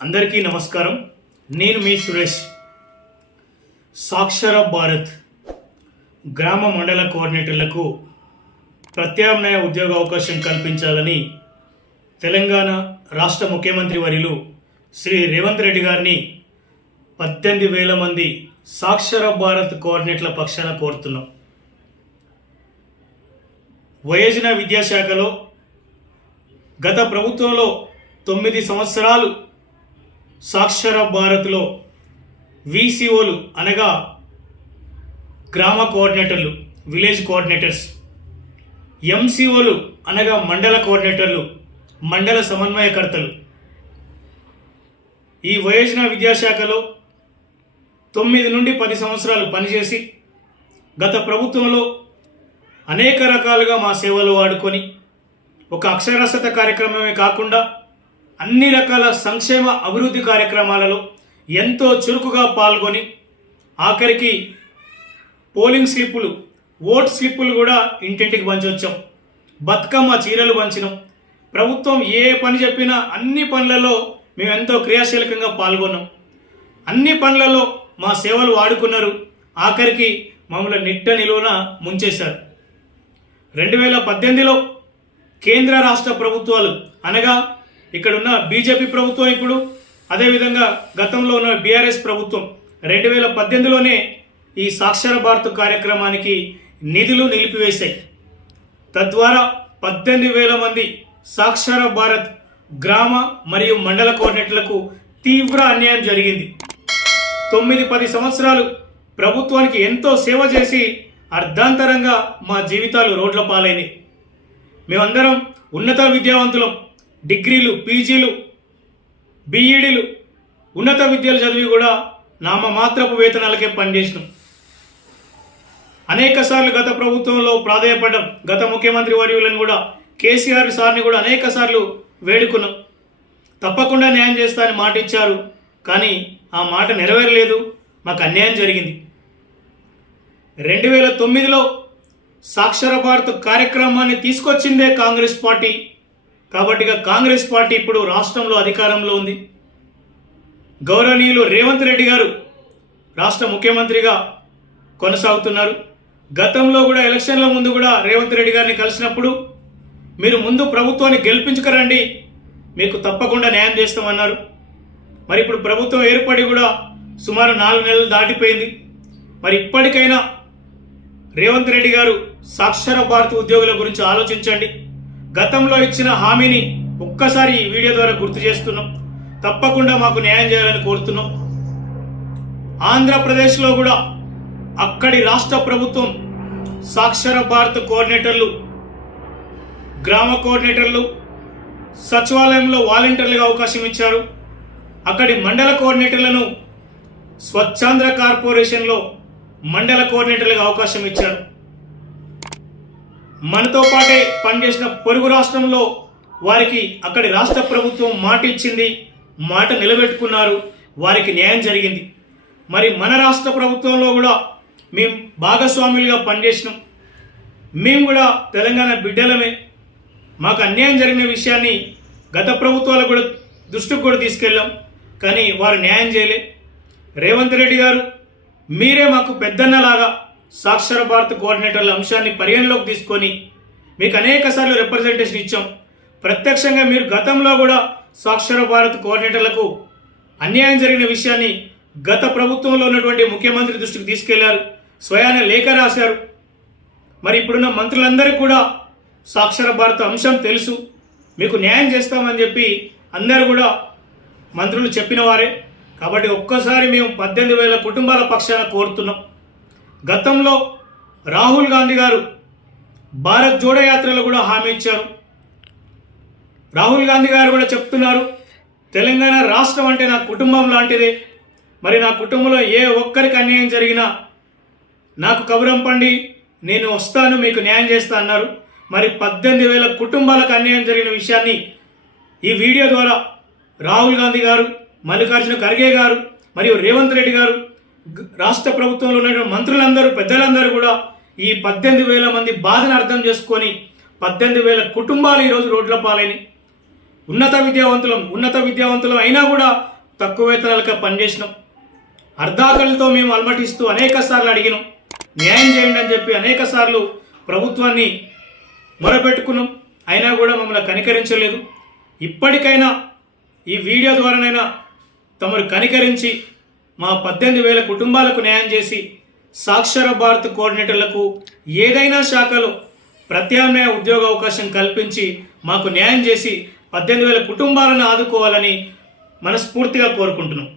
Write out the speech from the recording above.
అందరికీ నమస్కారం. నేను మీ సురేష్. సాక్షర భారత్ గ్రామ మండల కోఆర్డినేటర్లకు ప్రత్యామ్నాయ ఉద్యోగ అవకాశం కల్పించాలని తెలంగాణ రాష్ట్ర ముఖ్యమంత్రి వర్యులు శ్రీ రేవంత్ రెడ్డి గారిని పద్దెనిమిది వేల మంది సాక్షర భారత్ కోఆర్డినేటర్ల పక్షాన కోరుతున్నాం. వయోజన విద్యాశాఖలో గత ప్రభుత్వంలో తొమ్మిది సంవత్సరాలు సాక్షర భారత్లో వీసీఓలు అనగా గ్రామ కోఆర్డినేటర్లు విలేజ్ కోఆర్డినేటర్స్. ఎంసీఓలు అనగా మండల కోఆర్డినేటర్లు మండల సమన్వయకర్తలు. ఈ వయోజన విద్యాశాఖలో తొమ్మిది నుండి పది సంవత్సరాలు పనిచేసి గత ప్రభుత్వంలో అనేక రకాలుగా మా సేవలు వాడుకొని ఒక అక్షరాస్యత కార్యక్రమమే కాకుండా అన్ని రకాల సంక్షేమ అభివృద్ధి కార్యక్రమాలలో ఎంతో చురుకుగా పాల్గొని ఆఖరికి పోలింగ్ స్లిప్పులు ఓట్ స్లిప్పులు కూడా ఇంటింటికి పంచొచ్చాం. బతుకమ్మ చీరలు పంచినాం. ప్రభుత్వం ఏ పని చెప్పినా అన్ని పనులలో మేము ఎంతో క్రియాశీలకంగా పాల్గొన్నాం. అన్ని పనులలో మా సేవలు వాడుకున్నారు. ఆఖరికి మమ్మల్ని నిట్ట నిలువున ముంచేశారు. రెండు వేల పద్దెనిమిదిలో కేంద్ర రాష్ట్ర ప్రభుత్వాలు అనగా ఇక్కడున్న బీజేపీ ప్రభుత్వం ఇప్పుడు అదేవిధంగా గతంలో ఉన్న బీఆర్ఎస్ ప్రభుత్వం రెండు వేల పద్దెనిమిదిలోనే ఈ సాక్షర భారత్ కార్యక్రమానికి నిధులు నిలిపివేశాయి. తద్వారా పద్దెనిమిది వేల మంది సాక్షర భారత్ గ్రామ మరియు మండల కోఆర్డినేటర్లకు తీవ్ర అన్యాయం జరిగింది. తొమ్మిది పది సంవత్సరాలు ప్రభుత్వానికి ఎంతో సేవ చేసి అర్ధాంతరంగా మా జీవితాలు రోడ్ల పాలైనవి మేమందరం ఉన్నత విద్యావంతులం. డిగ్రీలు పీజీలు బీఈడీలు ఉన్నత విద్యలు చదివి కూడా నామమాత్రపు వేతనాలకే పనిచేసినాం. అనేక సార్లు గత ప్రభుత్వంలో ప్రాధాయపడ్డం. గత ముఖ్యమంత్రి వర్యులను కూడా కేసీఆర్ సార్ని కూడా అనేక సార్లు వేడుకున్నాం. తప్పకుండా న్యాయం చేస్తా అని మాట ఇచ్చారు. కానీ ఆ మాట నెరవేరలేదు. మాకు అన్యాయం జరిగింది. రెండు వేల తొమ్మిదిలో సాక్షర భారత్ కార్యక్రమాన్ని తీసుకొచ్చిందే కాంగ్రెస్ పార్టీ. కాబట్టి ఇక కాంగ్రెస్ పార్టీ ఇప్పుడు రాష్ట్రంలో అధికారంలో ఉంది. గౌరవనీయులు రేవంత్ రెడ్డి గారు రాష్ట్ర ముఖ్యమంత్రిగా కొనసాగుతున్నారు. గతంలో కూడా ఎలక్షన్ల ముందు కూడా రేవంత్ రెడ్డి గారిని కలిసినప్పుడు మీరు ముందు ప్రభుత్వాన్ని గెలిపించుకరండి మీకు తప్పకుండా న్యాయం చేస్తామన్నారు. మరి ఇప్పుడు ప్రభుత్వం ఏర్పడి కూడా సుమారు నాలుగు నెలలు దాటిపోయింది. మరి ఇప్పటికైనా రేవంత్ రెడ్డి గారు సాక్షర భారత్ ఉద్యోగుల గురించి ఆలోచించండి. గతంలో ఇచ్చిన హామీని ఒక్కసారి ఈ వీడియో ద్వారా గుర్తు చేస్తున్నాం. తప్పకుండా మాకు న్యాయం చేయాలని కోరుతున్నాం. ఆంధ్రప్రదేశ్లో కూడా అక్కడి రాష్ట్ర ప్రభుత్వం సాక్షర భారత్ కోఆర్డినేటర్లు గ్రామ కోఆర్డినేటర్లు సచివాలయంలో వాలంటీర్లుగా అవకాశం ఇచ్చారు. అక్కడి మండల కోఆర్డినేటర్లను స్వచ్ఛాంధ్ర కార్పొరేషన్లో మండల కోఆర్డినేటర్లుగా అవకాశం ఇచ్చారు. మనతో పాటే పనిచేసిన పొరుగు రాష్ట్రంలో వారికి అక్కడి రాష్ట్ర ప్రభుత్వం మాట ఇచ్చింది మాట నిలబెట్టుకున్నారు వారికి న్యాయం జరిగింది. మరి మన రాష్ట్ర ప్రభుత్వంలో కూడా మేము భాగస్వాములుగా పనిచేసినాం. మేము కూడా తెలంగాణ బిడ్డలమే. మాకు అన్యాయం జరిగిన విషయాన్ని గత ప్రభుత్వాలు కూడా దృష్టికి కూడా తీసుకెళ్ళాం. కానీ వారు న్యాయం చేయలే. రేవంత్ రెడ్డి గారు మీరే మాకు పెద్దన్నలాగా సాక్షర భారత్ కోఆర్డినేటర్ల అంశాన్ని పరిగణలోకి తీసుకొని మీకు అనేక సార్లు రిప్రజెంటేషన్ ఇచ్చాం. ప్రత్యక్షంగా మీరు గతంలో కూడా సాక్షర భారత్ కోఆర్డినేటర్లకు అన్యాయం జరిగిన విషయాన్ని గత ప్రభుత్వంలో ఉన్నటువంటి ముఖ్యమంత్రి దృష్టికి తీసుకెళ్ళారు. స్వయాన లేఖ రాశారు. మరి ఇప్పుడున్న మంత్రులందరికీ కూడా సాక్షర భారత్ అంశం తెలుసు. మీకు న్యాయం చేస్తామని చెప్పి అందరూ కూడా మంత్రులు చెప్పిన వారే. కాబట్టి ఒక్కసారి మేము పద్దెనిమిది వేల కుటుంబాల పక్షాన కోరుతున్నాం. గతంలో రాహుల్ గాంధీ గారు భారత్ జోడో యాత్రలో కూడా హామీ ఇచ్చారు. రాహుల్ గాంధీ గారు కూడా చెప్తున్నారు తెలంగాణ రాష్ట్రం అంటే నా కుటుంబం లాంటిదే. మరి నా కుటుంబంలో ఏ ఒక్కరికి అన్యాయం జరిగినా నాకు కబురంపండి నేను వస్తాను మీకు న్యాయం చేస్తా అన్నారు. మరి పద్దెనిమిది వేల కుటుంబాలకు అన్యాయం జరిగిన విషయాన్ని ఈ వీడియో ద్వారా రాహుల్ గాంధీ గారు మల్లికార్జున ఖర్గే గారు మరియు రేవంత్ రెడ్డి గారు రాష్ట్ర ప్రభుత్వంలో ఉన్న మంత్రులందరూ పెద్దలందరూ కూడా ఈ పద్దెనిమిది వేల మంది బాధను అర్థం చేసుకొని పద్దెనిమిది వేల కుటుంబాలు ఈరోజు రోడ్ల పాలైనవి ఉన్నత విద్యావంతులం ఉన్నత విద్యావంతులం అయినా కూడా తక్కువ వేతనాలకే పనిచేసినాం. అర్ధాకలతో మేము అలమటిస్తూ అనేక సార్లు అడిగినాం. న్యాయం చేయండి అని చెప్పి అనేక సార్లు ప్రభుత్వాన్ని మొరపెట్టుకున్నాం. అయినా కూడా మమ్మల్ని కనికరించలేదు. ఇప్పటికైనా ఈ వీడియో ద్వారానైనా తమరు కనికరించి మా పద్దెనిమిది వేల కుటుంబాలకు న్యాయం చేసి సాక్షర భారత్ కోఆర్డినేటర్లకు ఏదైనా శాఖలో ప్రత్యామ్నాయ ఉద్యోగ అవకాశం కల్పించి మాకు న్యాయం చేసి పద్దెనిమిది వేల కుటుంబాలను ఆదుకోవాలని మనస్ఫూర్తిగా కోరుకుంటున్నాం.